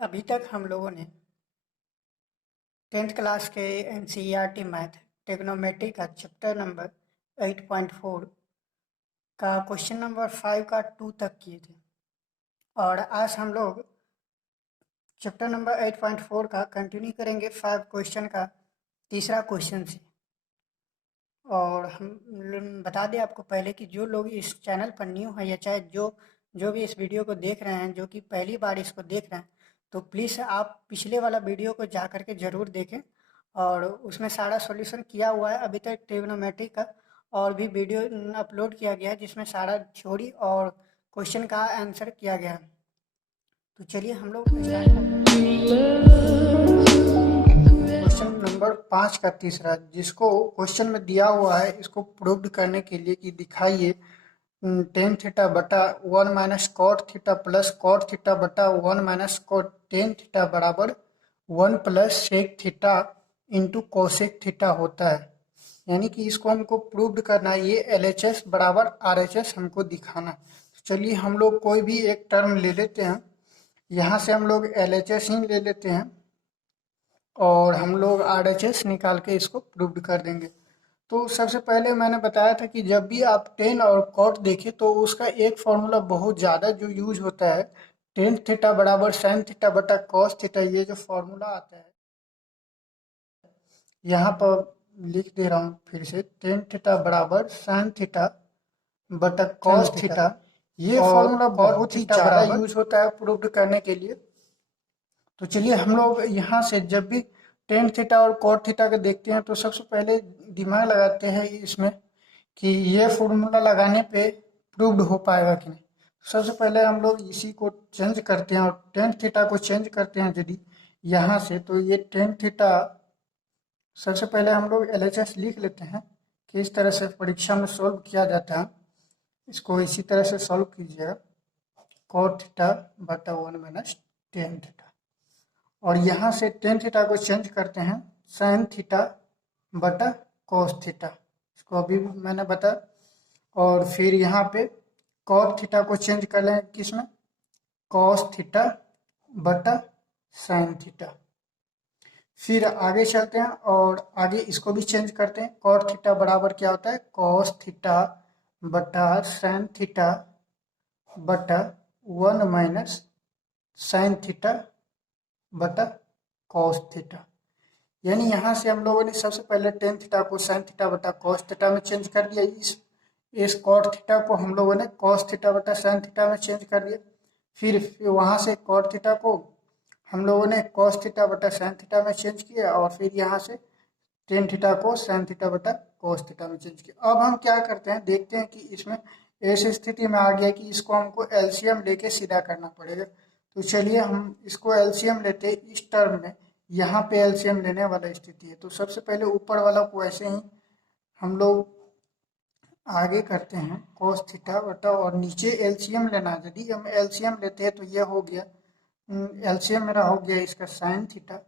अभी तक हम लोगों ने 10th क्लास के एनसीईआरटी मैथ ट्रिग्नोमेट्री का चैप्टर नंबर 8.4 का क्वेश्चन नंबर 5 का 2 तक किए थे। और आज हम लोग चैप्टर नंबर 8.4 का कंटिन्यू करेंगे 5 क्वेश्चन का तीसरा क्वेश्चन से। और हम बता दें आपको पहले कि जो लोग इस चैनल पर न्यू हैं या चाहे जो भी इस वीडियो को देख रहे हैं, जो कि पहली बार इसको देख रहे हैं, तो प्लीज़ आप पिछले वाला वीडियो को जा कर के ज़रूर देखें। और उसमें सारा सॉल्यूशन किया हुआ है। अभी तक ट्रिग्नोमेट्री का और भी वीडियो अपलोड किया गया है, जिसमें सारा थ्योरी और क्वेश्चन का आंसर किया गया है। तो चलिए हम लोग स्टार्ट करते हैं। क्वेश्चन नंबर 5 का तीसरा, जिसको क्वेश्चन में दिया हुआ है, इसको प्रूव करने के लिए कि दिखाइए टेन थीटा बटा 1 minus cot theta plus cot theta बटा 1 माइनस कॉट टेन थीटा बराबर 1 plus sec theta into cosec theta होता है। यानी कि इसको हमको प्रूव करना है, ये LHS बराबर RHS हमको दिखाना है। तो चलिए हम लोग कोई भी एक टर्म ले लेते हैं। यहाँ से हम लोग LHS ही ले लेते हैं और हम लोग RHS निकाल के इसको प्रूव कर देंगे। तो सबसे पहले मैंने बताया था कि जब भी आप टेन और कॉट देखें तो उसका एक फॉर्मूला बहुत ज़्यादा जो यूज होता है, टेन थीटा बराबर साइन थीटा बटा कॉस थीटा। ये जो फॉर्मूला आता है, यहाँ पर लिख दे रहा हूँ फिर से, टेन थीटा बराबर साइन थीटा बटा कॉस थीटा। ये फॉर्मूला बहुत ही ज़्यादा यूज होता है प्रूव करने के लिए। तो चलिए हम लोग यहाँ से जब भी टेन थीटा और कॉट थीटा के देखते हैं तो सबसे पहले दिमाग लगाते हैं इसमें कि ये फॉर्मूला लगाने पे प्रूव्ड हो पाएगा कि नहीं। सबसे पहले हम लोग इसी को चेंज करते हैं और टेन थीटा को चेंज करते हैं यदि यहाँ से, तो ये टेन थीटा सबसे पहले हम लोग LHS लिख लेते हैं कि इस तरह से परीक्षा में सॉल्व किया जाता है। इसको इसी तरह से सॉल्व कीजिएगा, कॉट थीटा बटा 1 माइनस टेन थीटा। और यहाँ से टेन थीटा को चेंज करते हैं साइन थीटा बटा कॉस थीटा, इसको अभी मैंने बताया। और फिर यहाँ पे कॉट थीटा को चेंज कर लें किसमें, कॉस थीटा बटा साइन थीटा। फिर आगे चलते हैं और आगे इसको भी चेंज करते हैं। कॉट थीटा बराबर क्या होता है, कॉस थीटा बटा साइन थीटा बटा 1 माइनस साइन थीटा बटा कॉस थीटा। यानी यहाँ से हम लोगों ने सबसे पहले टेन थीटा को साइन थीटा बटा कॉस थीटा में चेंज कर दिया। इस कॉट थीटा को हम लोगों ने कॉस थीटा बटा साइन थीटा में चेंज कर दिया। फिर वहाँ से कॉट थीटा को हम लोगों ने कॉस थीटा बटा साइन थीटा में चेंज किया और फिर यहाँ से टेन थीटा को साइन थीटा बटा कॉस थीटा में चेंज किया। अब हम क्या करते हैं, देखते हैं कि इसमें ऐसी स्थिति में आ गया कि इसको हमको LCM लेके सीधा करना पड़ेगा। तो चलिए हम इसको LCM लेते हैं इस टर्म में। यहाँ पे LCM लेने वाला स्थिति है, तो सबसे पहले ऊपर वाला को ऐसे ही हम लोग आगे करते हैं cos थीटा बटा, और नीचे LCM लेना है। यदि हम LCM लेते हैं तो ये हो गया, LCM मेरा हो गया इसका साइन थीटा।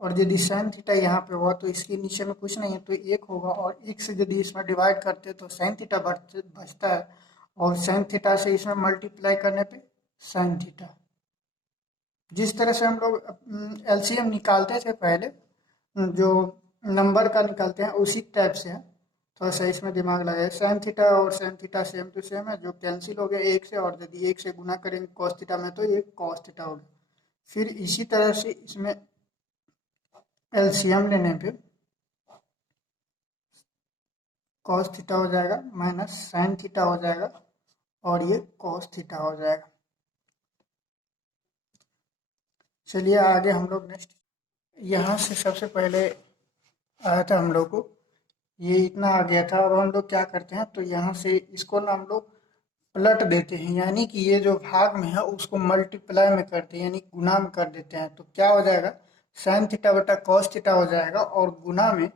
और यदि साइन थीटा यहाँ पे हुआ तो इसके नीचे में कुछ नहीं है तो एक होगा, और एक से यदि इसमें डिवाइड करते हैं तो साइन थीटा बचता है, और साइन थीटा से इसमें मल्टीप्लाई करने पे साइन थीटा। जिस तरह से हम लोग LCM निकालते थे पहले, जो नंबर का निकालते हैं उसी टाइप से है। थोड़ा सा इसमें दिमाग लगाए। साइन थीटा और sine theta same to same है, जो कैंसिल हो गया एक से, और यदि एक से गुना करेंगे कॉस थीटा में तो ये कॉस थीटा हो गया। फिर इसी तरह से इसमें LCM लेने पे कॉस थीटा हो जाएगा माइनस साइन थीटा हो जाएगा, और ये कॉस थीटा हो जाएगा। चलिए आगे हम लोग नेक्स्ट, यहाँ से सबसे पहले आया था हम लोग को, ये इतना आ गया था। अब हम लोग क्या करते हैं, तो यहाँ से इसको ना हम लोग पलट देते हैं, यानी कि ये जो भाग में है उसको मल्टीप्लाई में करते हैं, यानी गुना में कर देते हैं। तो क्या हो जाएगा, साइन थीटा बटा कॉस थीटा हो जाएगा, और गुना में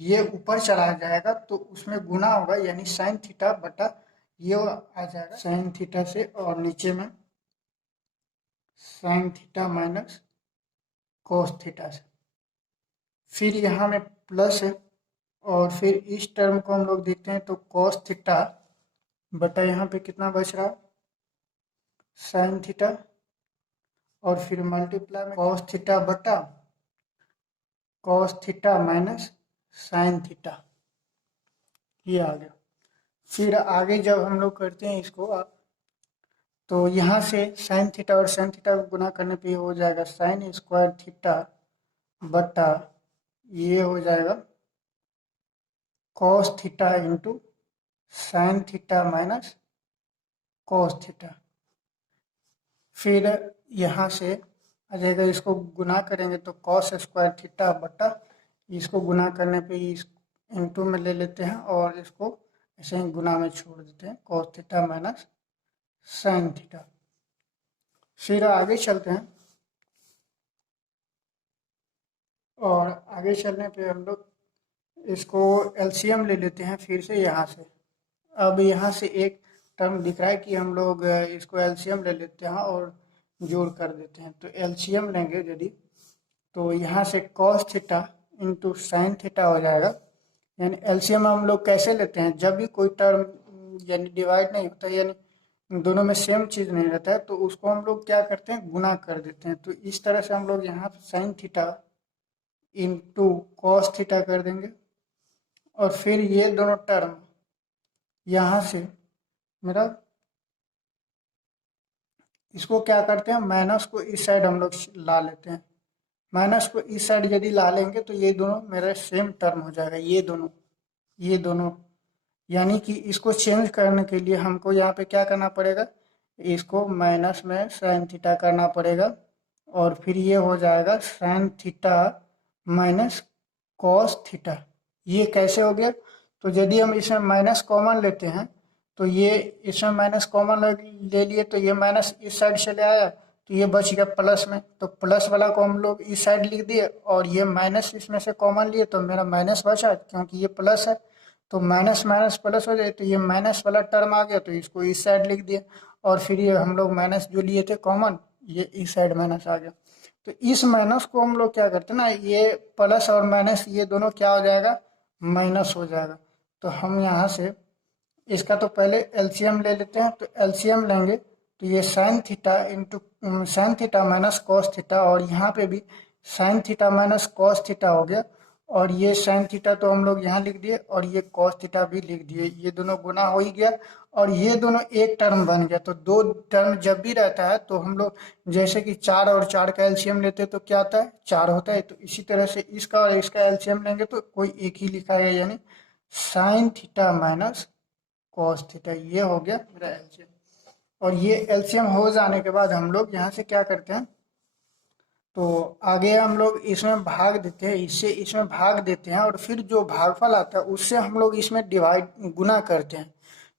ये ऊपर चला जाएगा तो उसमें गुना होगा, यानी साइन थीटा बटा ये आ जाएगा साइन थीटा से, और नीचे में sine theta minus cos theta से। फिर यहाँ में प्लस है, और फिर इस टर्म को हम लोग देखते हैं तो कॉस थीटा बटा यहाँ पे कितना बच रहा, साइन थीटा, और फिर मल्टीप्लाई में कॉस थीटा बटा cos theta minus sine theta, ये आ गया। फिर आगे जब हम लोग करते हैं इसको तो यहाँ से साइन थीटा और साइन थीटा को गुना करने पे हो जाएगा साइन स्क्वायर थीटा बटा ये हो जाएगा cos theta into sine theta minus cos theta. फिर यहाँ से आ जाएगा, इसको गुना करेंगे तो कॉस स्क्वायर थीटा बटा इसको गुना करने पे इस इंटू में ले लेते हैं और इसको ऐसे ही गुना में छोड़ देते हैं, cos theta minus sine theta. फिर आगे चलते हैं और आगे चलने पे हम लोग इसको एलसीएम ले लेते हैं फिर से यहाँ से। अब यहाँ से एक टर्म दिख रहा है कि हम लोग इसको एलसीएम ले लेते हैं और जोड़ कर देते हैं। तो एलसीएम लेंगे यदि तो यहाँ से cos theta into sine theta हो जाएगा। यानी एलसीएम हम लोग कैसे लेते हैं, जब भी कोई टर्म यानी डिवाइड नहीं होता यानी दोनों में सेम चीज़ नहीं रहता है तो उसको हम लोग क्या करते हैं, गुना कर देते हैं। तो इस तरह से हम लोग यहाँ sine theta into cos theta कर देंगे और फिर ये दोनों टर्म यहाँ से मेरा इसको क्या करते हैं, माइनस को इस साइड हम लोग ला लेते हैं। माइनस को इस साइड यदि ला लेंगे तो ये दोनों मेरा सेम टर्म हो जाएगा, ये दोनों यानी कि इसको चेंज करने के लिए हमको यहाँ पे क्या करना पड़ेगा, इसको माइनस में साइन थीटा करना पड़ेगा और फिर ये हो जाएगा sine theta minus cos theta. ये कैसे हो गया, तो यदि हम इसमें माइनस कॉमन लेते हैं तो ये इसमें माइनस कॉमन ले लिए तो ये माइनस इस साइड चले आया तो ये बच गया प्लस में, तो प्लस वाला को हम लोग इस साइड लिख दिए और ये माइनस इसमें से कॉमन लिए तो मेरा माइनस बचा क्योंकि ये प्लस है। तो माइनस माइनस प्लस हो जाए तो ये माइनस वाला टर्म आ गया तो इसको इस साइड लिख दिया और फिर ये हम लोग माइनस जो लिए थे कॉमन ये इस साइड माइनस आ गया। तो इस माइनस को हम लोग क्या करते हैं ना, ये प्लस और माइनस ये दोनों क्या हो जाएगा, माइनस हो जाएगा। तो हम यहाँ से इसका तो पहले एलसीएम ले लेते हैं। तो एलसीएम लेंगे तो ये sine theta into sine theta minus cos theta और यहाँ पे भी sine theta minus cos theta हो गया और ये साइन थीटा तो हम लोग यहाँ लिख दिए और ये कॉस थीटा भी लिख दिए, ये दोनों गुना हो ही गया और ये दोनों एक टर्म बन गया। तो दो टर्म जब भी रहता है तो हम लोग जैसे कि 4 और 4 का एलसीएम लेते हैं तो क्या आता है, 4 होता है। तो इसी तरह से इसका और इसका एलसीएम लेंगे तो कोई एक ही लिखा है यानी sine theta minus cos theta, ये हो गया मेरा एलसीएम। और ये एलसीएम हो जाने के बाद हम लोग यहाँ से क्या करते हैं, तो आगे हम लोग इसमें भाग देते हैं, इससे इसमें भाग देते हैं और फिर जो भागफल आता है उससे हम लोग इसमें डिवाइड गुना करते हैं।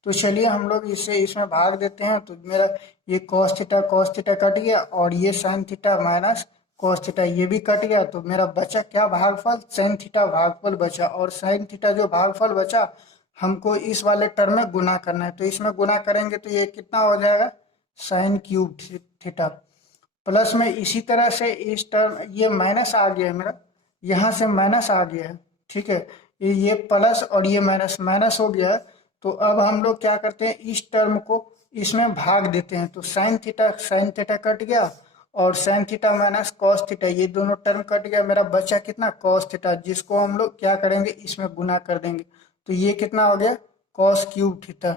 तो चलिए हम लोग इससे इसमें भाग देते हैं तो मेरा ये कॉस थीटा कट गया और ये sine theta minus cos theta ये भी कट गया। तो मेरा बचा क्या, भागफल साइन थीटा भागफल बचा और साइन थीटा जो भागफल बचा हमको इस वाले टर्म में गुना करना है। तो इसमें गुना करेंगे तो ये कितना हो जाएगा, साइन क्यूब थीटा प्लस में इसी तरह से इस टर्म ये माइनस आ गया है मेरा, यहाँ से माइनस आ गया है, ठीक है। ये प्लस और ये माइनस माइनस हो गया है। तो अब हम लोग क्या करते हैं, इस टर्म को इसमें भाग देते हैं। तो साइन थीटा कट गया और sine theta minus cos theta ये दोनों टर्म कट गया, मेरा बचा कितना, कॉस थीटा, जिसको हम लोग क्या करेंगे इसमें गुना कर देंगे। तो ये कितना हो गया, कॉस क्यूब थीटा।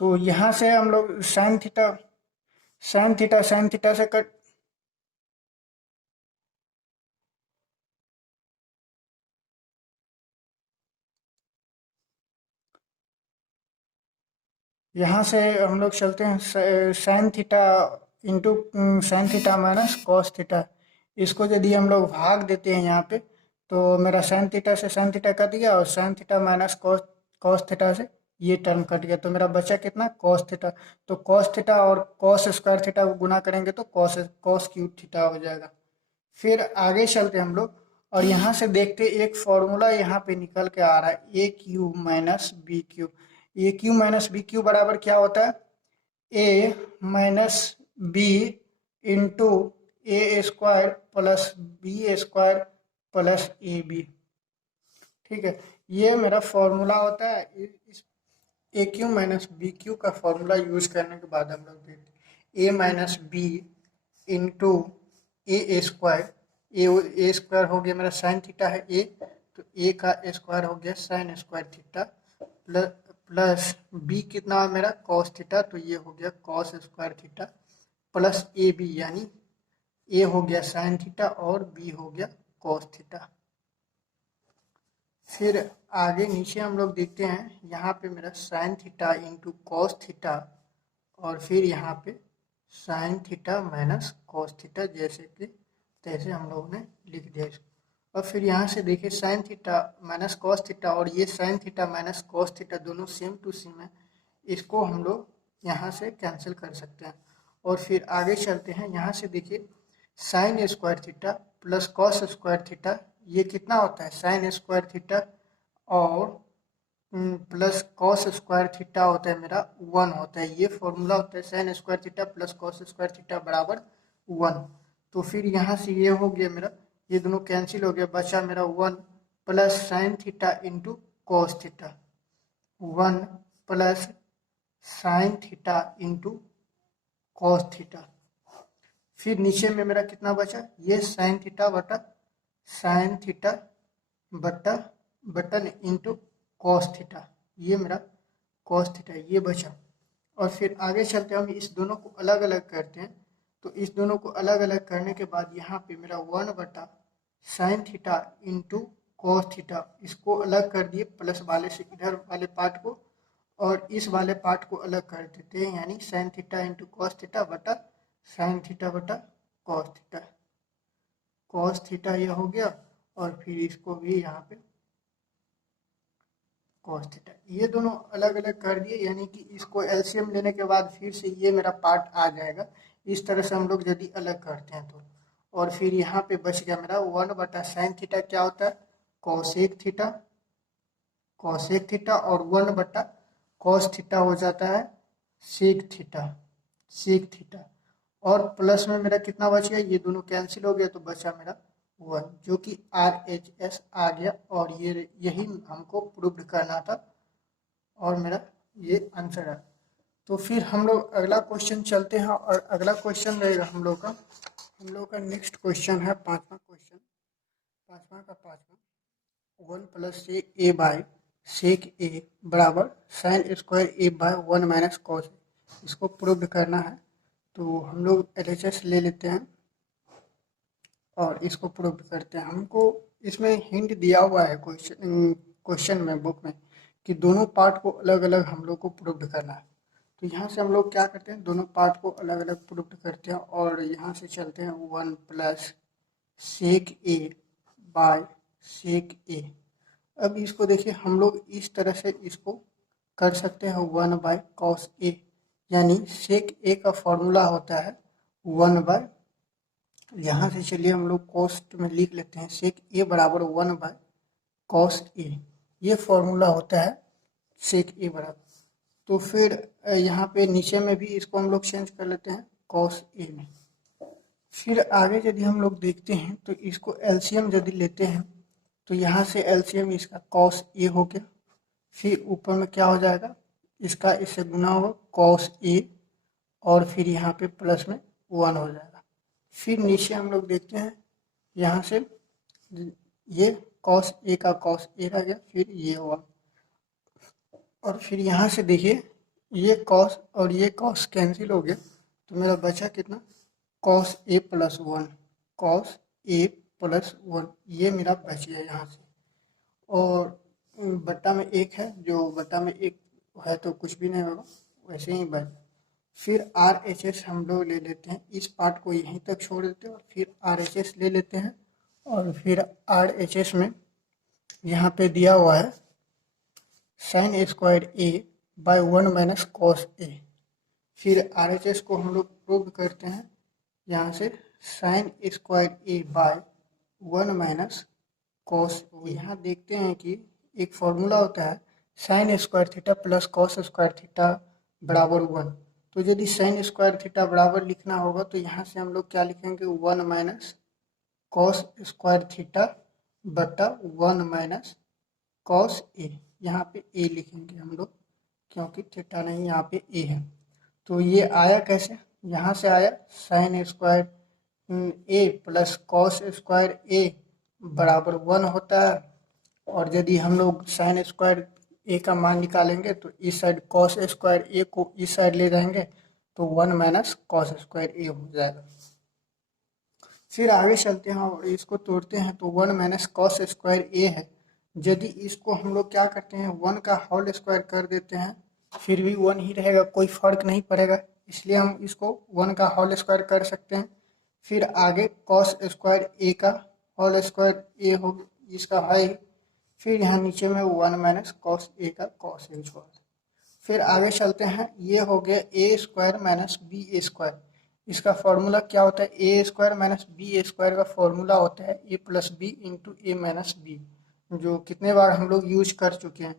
तो यहाँ से हम लोग साइन थीटा से कट यहाँ से हम लोग चलते हैं sine theta into sine theta minus cos theta, इसको यदि हम लोग भाग देते हैं यहाँ पे तो मेरा साइन थीटा से साइन थीटा कट गया और sine theta minus cos theta से ये टर्म कट गया। तो मेरा बचा कितना, कॉस थीटा। तो कॉस थीटा और कॉस स्क्वायर थीटा को गुना करेंगे तो कॉस क्यूब थीटा हो जाएगा। फिर आगे चलते हम लोग और यहाँ से देखते एक फॉर्मूला यहाँ पे निकल के आ रहा है, A cube minus B cube. A cube minus B cube बराबर क्या होता है, A minus B into A square plus B square plus A B, ठीक है। ये मेरा फॉर्मूला होता है। A cube minus B cube का फॉर्मूला यूज करने के बाद हम लोग देखते हैं A minus B into A square. A square हो गया मेरा साइन थीटा है ए, तो ए का स्क्वायर हो गया sine square theta plus B कितना है मेरा कॉस थीटा, तो ये हो गया cos square theta plus A B, यानी ए हो गया साइन थीटा और बी हो गया कॉस थीटा। फिर आगे नीचे हम लोग देखते हैं यहाँ पे मेरा sine theta into cos theta और फिर यहाँ पे sine theta minus cos theta, जैसे कि तैसे हम लोगों ने लिख दिया इसको। और फिर यहाँ से देखिए sine theta minus cos theta और ये sine theta minus cos theta दोनों सेम टू सेम है, इसको हम लोग यहाँ से कैंसिल कर सकते हैं। और फिर आगे चलते हैं, यहाँ से देखिए sign square theta plus cos square theta ये कितना होता है साइन स्क्वायर थीटा और प्लस कॉस स्क्वायर थीटा होता है मेरा 1 होता है। ये फॉर्मूला होता है sign square theta plus cos square theta बराबर 1। तो फिर यहाँ से ये हो गया मेरा, ये दोनों कैंसिल हो गया, बचा मेरा 1 plus sine theta into cos theta, 1 plus sine theta into cos theta. फिर नीचे में मेरा कितना बचा, ये साइन थीटा बटा बटन इंटू कॉस थीटा, ये मेरा कॉस थीटा ये बचा। और फिर आगे चलते हम इस दोनों को अलग अलग करते हैं, तो इस दोनों को अलग अलग करने के बाद यहाँ पे मेरा 1 बटा sine theta into cos theta, इसको अलग कर दिए प्लस वाले से इधर वाले पार्ट को, और इस वाले पार्ट को अलग कर देते हैं, यानी sine theta into cos theta बटा साइन थीटा बटा कॉस थीटा ये हो गया। और फिर इसको भी यहाँ पे कॉस थीटा, ये दोनों अलग अलग कर दिए, यानी कि इसको एलसीएम लेने के बाद फिर से ये मेरा पार्ट आ जाएगा। इस तरह से हम लोग यदि अलग करते हैं तो। और फिर यहाँ पे बच गया मेरा 1 बटा साइन थीटा क्या होता है कॉसेक थीटा और 1 बटा कॉस थीटा हो जाता है सेक थीटा। और प्लस में मेरा कितना बच गया, ये दोनों कैंसिल हो गया तो बचा मेरा 1, जो कि RHS आ गया। और ये यही हमको प्रूव करना था और मेरा ये आंसर है। तो फिर हम लोग अगला क्वेश्चन चलते हैं, और अगला क्वेश्चन रहेगा हम लोग का नेक्स्ट क्वेश्चन है पांचवा क्वेश्चन, पांचवा 1 प्लस ए बाय सेक ए बराबर साइन स्क्वायर ए बाय 1 माइनस कॉस, इसको प्रूव करना है। तो हम लोग LHS ले लेते हैं और इसको प्रूव करते हैं। हमको इसमें हिंट दिया हुआ है क्वेश्चन में बुक में कि दोनों पार्ट को अलग अलग हम लोग को प्रूव करना है। तो यहाँ से हम लोग क्या करते हैं, दोनों पार्ट को अलग अलग प्रूव करते हैं और यहाँ से चलते हैं 1 plus sec A by sec ए। अब इसको देखिए हम लोग इस तरह से इसको कर सकते हैं 1 बाय कॉस ए, यानी सेक ए का फॉर्मूला होता है 1 बाय, यहाँ से चलिए हम लोग कॉस्ट में लिख लेते हैं सेक ए बराबर 1 बाय कॉस ए, ये फॉर्मूला होता है सेक ए बराबर। तो फिर यहाँ पे नीचे में भी इसको हम लोग चेंज कर लेते हैं कॉस ए में। फिर आगे यदि हम लोग देखते हैं तो इसको एलसीएम यदि लेते हैं तो यहाँ से एलसीएम इसका कॉस ए हो गया, फिर ऊपर में क्या हो जाएगा इसका इससे गुना होगा कॉस ए, और फिर यहाँ पे प्लस में 1 हो जाएगा। फिर नीचे हम लोग देखते हैं यहाँ से ये कॉस ए का कॉस ए रह गया, फिर ये हुआ, और फिर यहाँ से देखिए ये कॉस और ये कॉस कैंसिल हो गया, तो मेरा बचा कितना कॉस ए प्लस 1, ये मेरा बच गया यहाँ से। और बट्टा में 1 है, जो बट्टा में 1 है तो कुछ भी नहीं होगा, वैसे ही बच। फिर RHS हम लोग ले लेते हैं, इस पार्ट को यहीं तक छोड़ देते हैं और फिर RHS ले लेते हैं। और फिर RHS में यहाँ पे दिया हुआ है sine square A bye 1 minus cos A. फिर RHS को हम लोग प्रूव करते हैं यहाँ से साइन स्क्वायर ए बाय 1 माइनस कॉस। यहाँ देखते हैं कि एक फॉर्मूला होता है sign square theta plus cos square theta बराबर 1। तो यदि साइन स्क्वायर थीटा बराबर लिखना होगा तो यहाँ से हम लोग क्या लिखेंगे 1 माइनस कॉस स्क्वायर थीटा बटा 1 माइनस कॉस ए, यहाँ पे ए लिखेंगे हम लोग क्योंकि थीटा नहीं यहाँ पे ए है। तो ये आया कैसे, यहाँ से आया साइन स्क्वायर ए प्लस कॉस स्क्वायर ए बराबर 1 होता है। और यदि हम लोग साइन स्क्वायर ए का मान निकालेंगे तो इस साइड कॉस स्क्वायर ए को इस साइड ले जाएंगे तो 1 माइनस कॉस स्क्वायर ए हो जाएगा। फिर आगे चलते हैं और इसको तोड़ते हैं तो 1 माइनस कॉस स्क्वायर ए है। यदि इसको हम लोग क्या करते हैं 1 का होल स्क्वायर कर देते हैं फिर भी 1 ही रहेगा, कोई फर्क नहीं पड़ेगा, इसलिए हम इसको 1 का होल स्क्वायर कर सकते हैं। फिर आगे कॉस स्क्वायर ए का होल स्क्वायर ए हो, इसका है। फिर यहाँ नीचे में 1 माइनस कॉस ए का कॉस ए स्क्वायर। फिर आगे चलते हैं, ये हो गया A square minus B A square. इसका फॉर्मूला क्या होता है, ए स्क्वायर माइनस बी स्क्वायर का फॉर्मूला होता है ए plus B into A minus B, जो कितने बार हम लोग यूज कर चुके हैं।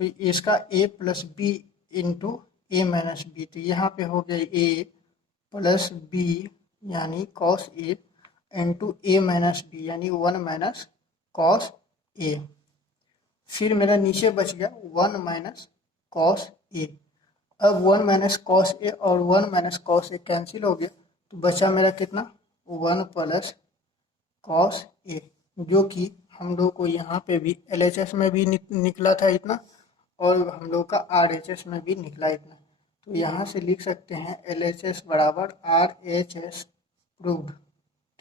तो इसका ए plus B into A minus B, तो यहाँ पे हो गया ए प्लस बी यानी cos A into A minus B यानी 1 माइनस कॉस ए। फिर मेरा नीचे बच गया 1 माइनस कॉस ए। अब 1 माइनस कॉस ए और 1 माइनस कॉस ए कैंसिल हो गया तो बचा मेरा कितना 1 प्लस कॉस ए, जो कि हम लोग को यहाँ पे भी LHS में भी निकला था इतना और हम लोग का RHS में भी निकला इतना। तो यहाँ से लिख सकते हैं LHS बराबर RHS प्रूव्ड।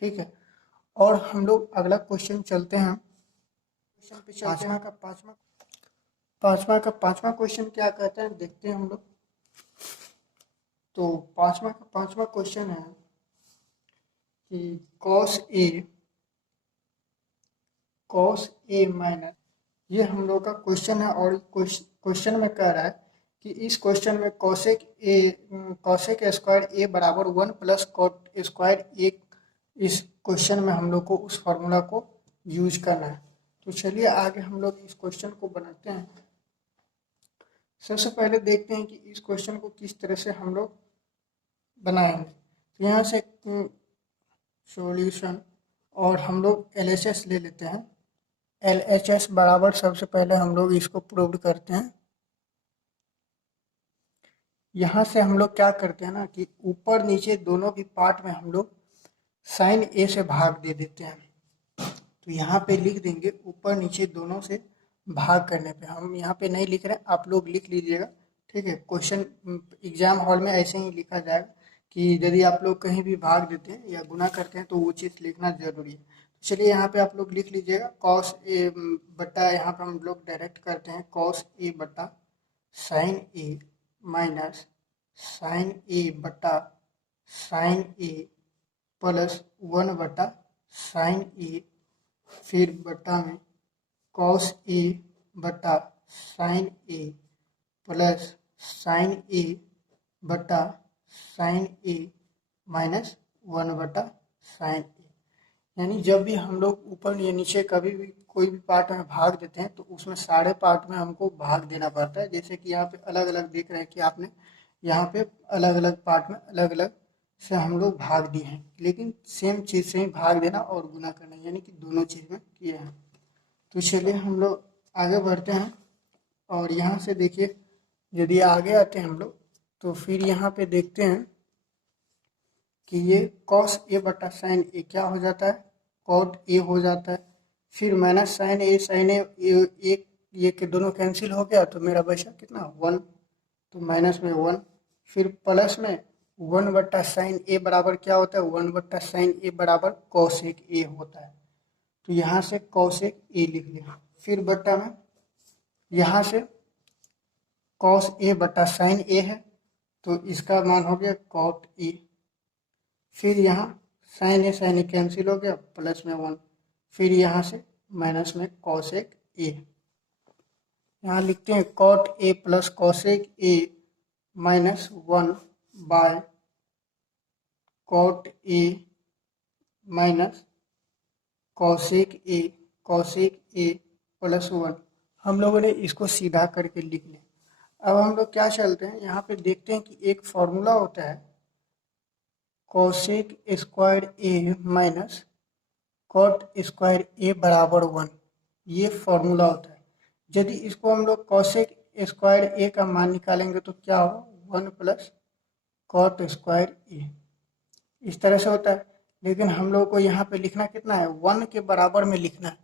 ठीक है, और हम लोग अगला क्वेश्चन चलते हैं। क्वेश्चन पे चलते हैं का पांचवा क्वेश्चन क्या कहता है देखते हैं हम लोग। तो पांचवा क्वेश्चन है कि कॉस ए माइनस, ये हम लोग का क्वेश्चन है और क्वेश्चन में कह रहा है कि इस क्वेश्चन में कॉसेक स्क्वायर ए बराबर 1 प्लस कॉट स्क्वायर ए, इस क्वेश्चन में हम लोग को उस फॉर्मूला को यूज करना है। तो चलिए आगे हम लोग इस क्वेश्चन को बनाते हैं। सबसे पहले देखते हैं कि इस क्वेश्चन को किस तरह से हम लोग बनाएंगे। तो यहाँ से सॉल्यूशन और हम लोग LHS ले लेते हैं। LHS बराबर सबसे पहले हम लोग इसको प्रूव करते हैं। यहाँ से हम लोग क्या करते हैं ना कि ऊपर नीचे दोनों भी पार्ट में हम लोग साइन ए से भाग दे देते हैं। तो यहाँ पे लिख देंगे ऊपर नीचे दोनों से भाग करने पे, हम यहाँ पे नहीं लिख रहे हैं, आप लोग लिख लीजिएगा। ठीक है, क्वेश्चन एग्जाम हॉल में ऐसे ही लिखा जाएगा कि यदि आप लोग कहीं भी भाग देते हैं या गुना करते हैं तो वो चीज़ लिखना जरूरी है। तो चलिए यहाँ पे आप लोग लिख लीजिएगा कॉस ए बटा, यहाँ पे हम लोग डायरेक्ट करते हैं कॉस ए बटा साइन ए माइनस साइन ए बटा साइन ए प्लस 1 बटा साइन ए, फिर बटा में कॉस ए बटा साइन ए प्लस साइन ए बटा साइन ए माइनस 1 बटा साइन ए। यानी जब भी हम लोग ऊपर या नीचे कभी भी कोई भी पार्ट में भाग देते हैं तो उसमें सारे पार्ट में हमको भाग देना पड़ता है। जैसे कि यहाँ पे अलग अलग देख रहे हैं कि आपने यहाँ पे अलग अलग पार्ट में अलग अलग से हम लोग भाग दिए हैं, लेकिन सेम चीज़ से ही भाग देना और गुना करना, यानी कि दोनों चीज़ में किए हैं। तो चलिए हम लोग आगे बढ़ते हैं और यहाँ से देखिए यदि आगे आते हैं हम लोग तो फिर यहाँ पे देखते हैं कि ये कॉस ए बटा साइन ए क्या हो जाता है, कॉट ए हो जाता है। फिर माइनस साइन ए एक ये के दोनों कैंसिल हो गया तो मेरा बचा कितना 1, तो माइनस में 1, फिर प्लस में 1 बटा साइन ए बराबर क्या होता है 1 बटा साइन ए बराबर कॉसेक ए होता है। तो यहाँ से कॉसेक ए लिख लिया, फिर बटा में यहाँ से कॉस ए बटा साइन ए है तो इसका मान हो गया कॉट ए, फिर यहाँ साइन ए कैंसिल हो गया प्लस में 1, फिर यहाँ से माइनस में कॉसेक ए। यहाँ लिखते हैं cot A plus cosec A minus 1 by cot A minus cosec A plus 1। हम लोगों ने इसको सीधा करके लिख लिया। अब हम लोग क्या चलते हैं यहाँ पे देखते हैं कि एक फॉर्मूला होता है cosec square A minus cot square ए बराबर 1, ये फॉर्मूला होता है। यदि इसको हम लोग कॉसेक स्क्वायर ए का मान निकालेंगे तो क्या होगा 1 प्लस कॉट स्क्वायर ए, इस तरह से होता है। लेकिन हम लोग को यहाँ पे लिखना कितना है 1 के बराबर में लिखना है।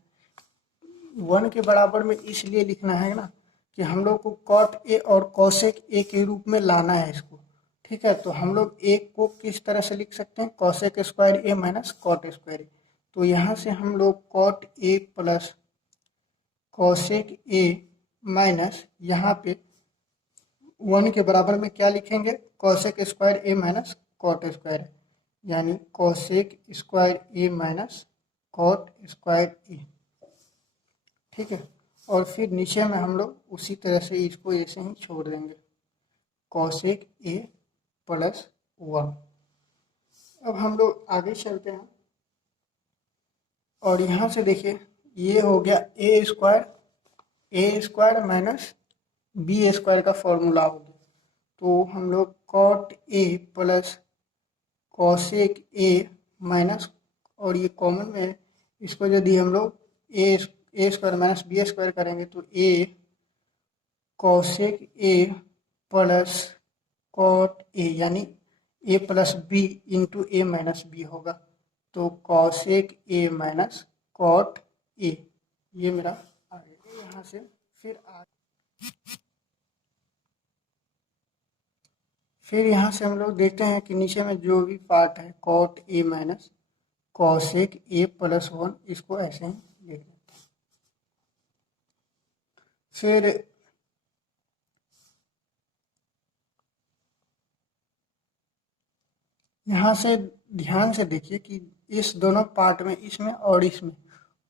1 के बराबर में इसलिए लिखना है ना कि हम लोग को कॉट ए और कॉसेक ए के रूप में लाना है इसको, ठीक है। तो हम लोग ए को किस तरह से लिख सकते हैं cosec square A minus cot square A. तो यहाँ से हम लोग cot A plus cosec A minus यहाँ पे 1 के बराबर में क्या लिखेंगे cosec square A minus cot square, यानी cosec square A minus cot square A, ठीक है। और फिर नीचे में हम लोग उसी तरह से इसको ऐसे ही छोड़ देंगे कॉसेक ए प्लस 1। अब हम लोग आगे चलते हैं और यहाँ से देखिए ये हो गया A square minus B square का फॉर्मूला हो गया। तो हम लोग cot A plus cosec A minus, और ये कॉमन में है, इसको यदि हम लोग A square minus B square करेंगे तो A cosec A plus cot A, यानी A plus B into A minus B होगा। तो cosec A minus cot A, ये मेरा आ गया। यहाँ से फिर यहाँ से हम लोग देखते हैं कि नीचे में जो भी पार्ट है cot A minus cosec A plus 1, इसको ऐसे ही लिख लेते हैं। फिर यहाँ से ध्यान से देखिए कि इस दोनों पार्ट में, इसमें और इसमें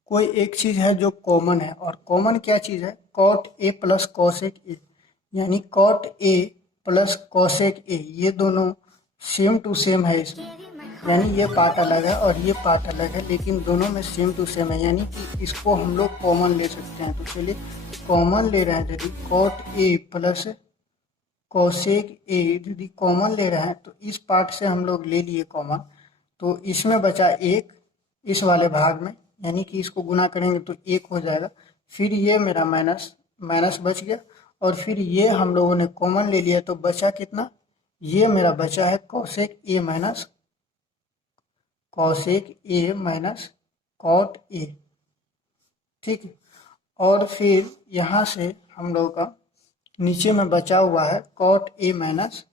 कोई एक चीज़ है जो कॉमन है, और कॉमन क्या चीज़ है cot A plus cosec A, यानी cot A plus cosec A, ये दोनों सेम टू सेम है इसमें, यानी ये पार्ट अलग है और ये पार्ट अलग है, लेकिन दोनों में सेम टू सेम है, यानी कि इसको हम लोग कॉमन ले सकते हैं। तो चलिए कॉमन ले रहे हैं, यदि cot A plus cosec A यदि कॉमन ले रहे हैं तो इस पार्ट से हम लोग ले लिए कॉमन, तो इसमें बचा एक इस वाले भाग में, यानी कि इसको गुना करेंगे तो 1 हो जाएगा। फिर ये मेरा माइनस बच गया, और फिर ये हम लोगों ने कॉमन ले लिया तो बचा कितना, ये मेरा बचा है cosec A minus cot A, ठीक है। और फिर यहाँ से हम लोग का नीचे में बचा हुआ है cot A minus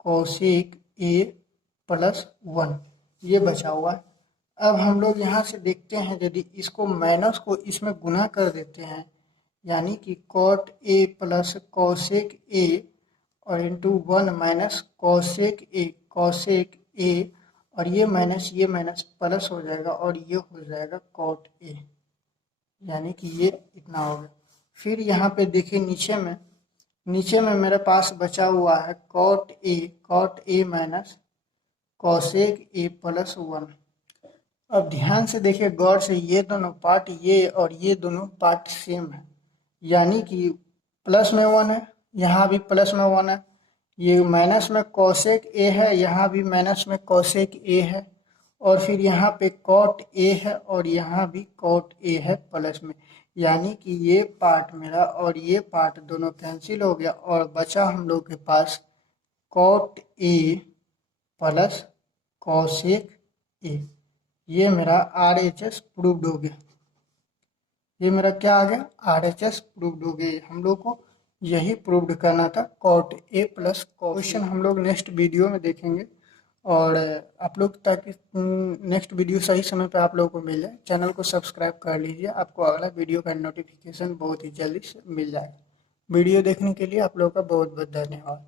cosec A plus 1, ये बचा हुआ है। अब हम लोग यहाँ से देखते हैं यदि इसको माइनस को इसमें गुना कर देते हैं, यानी कि cot A plus cosec A और इंटू 1 माइनस कॉसेक ए, और ये माइनस प्लस हो जाएगा और ये हो जाएगा कॉट ए, यानी कि ये इतना हो गया। फिर यहाँ पे देखिए नीचे में मेरे पास बचा हुआ है cot A minus cosec A plus 1। अब ध्यान से देखिए गौर से, ये दोनों पार्ट, ये और ये दोनों पार्ट सेम है, यानी कि प्लस में 1 है, यहाँ भी प्लस में 1 है, ये माइनस में कॉसेक ए है, यहाँ भी माइनस में कॉसेक ए है, और फिर यहाँ पे कॉट ए है और यहाँ भी कॉट ए है प्लस में, यानी कि ये पार्ट मेरा और ये पार्ट दोनों कैंसिल हो गया, और बचा हम लोग के पास cot A plus cosec A. ये मेरा RHS प्रूव्ड हो गया, ये मेरा क्या आ गया RHS प्रूव्ड हो गया। हम लोग को यही प्रूव्ड करना था कॉट ए प्लस। क्वेश्चन हम लोग नेक्स्ट वीडियो में देखेंगे, और आप लोग ताकि नेक्स्ट वीडियो सही समय पे आप लोगों को मिल जाए, चैनल को सब्सक्राइब कर लीजिए, आपको अगला वीडियो का नोटिफिकेशन बहुत ही जल्दी से मिल जाएगा। वीडियो देखने के लिए आप लोगों का बहुत बहुत धन्यवाद।